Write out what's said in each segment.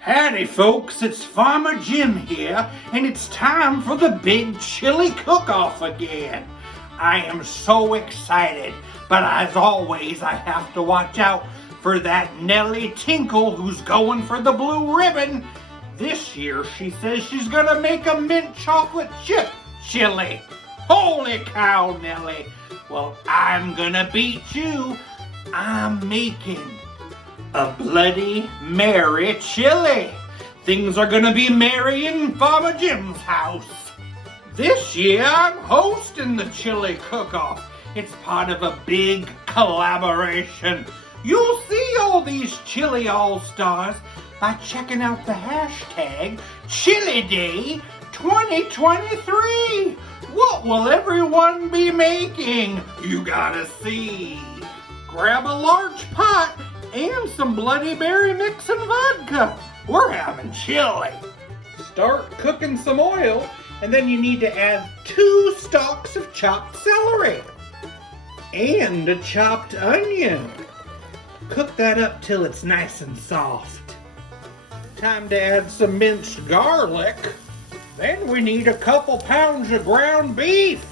Howdy folks, it's Farmer Jim here, and it's time for the big chili cook-off again. I am so excited, but as always I have to watch out for that Nellie Tinkle who's going for the blue ribbon. This year she says she's gonna make a mint chocolate chip chili. Holy cow, Nellie. Well, I'm gonna beat you. I'm making a Bloody Mary chili. Things are gonna be merry in Farmer Jim's house. This year I'm hosting the chili cook-off. It's part of a big collaboration. You'll see all these chili all-stars by checking out the hashtag Chili Day 2023. What will everyone be making? You gotta see. Grab a large pot and some Bloody Mary mix and vodka. We're having chili. Start cooking some oil, and then you need to add 2 stalks of chopped celery and a chopped onion. Cook that up till it's nice and soft. Time to add some minced garlic. Then we need a couple pounds of ground beef.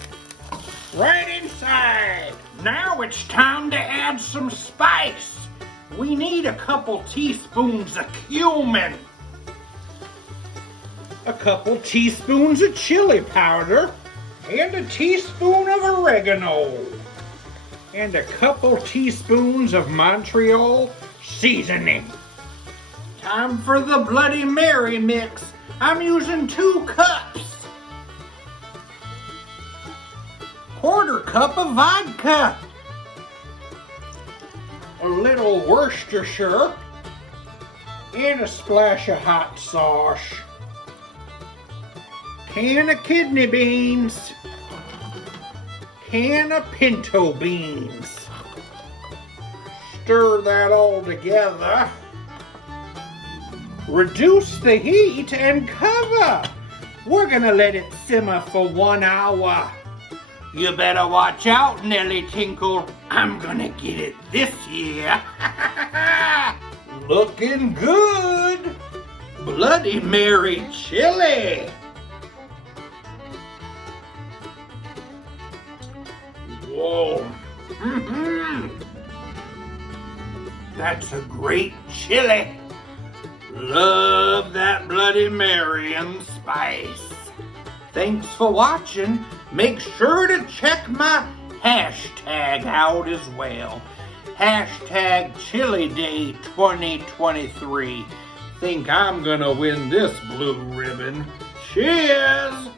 Right inside. Now it's time to add some spice. We need a couple teaspoons of cumin, a couple teaspoons of chili powder, and a teaspoon of oregano, and a couple teaspoons of Montreal seasoning. Time for the Bloody Mary mix. I'm using 2 cups. 1/4 cup of vodka. A little Worcestershire, and a splash of hot sauce. Can of kidney beans, can of pinto beans. Stir that all together. Reduce the heat and cover. We're gonna let it simmer for 1 hour. You better watch out, Nellie Tinkle. I'm gonna get it this year. Looking good. Bloody Mary chili. Whoa. That's a great chili. Love that Bloody Mary and spice. Thanks for watching. Make sure to check my hashtag out as well. Hashtag Chili Day 2023. Think I'm gonna win this blue ribbon. Cheers!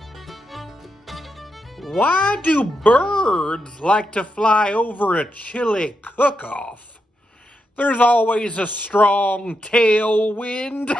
Why do birds like to fly over a chili cook-off? There's always a strong tailwind.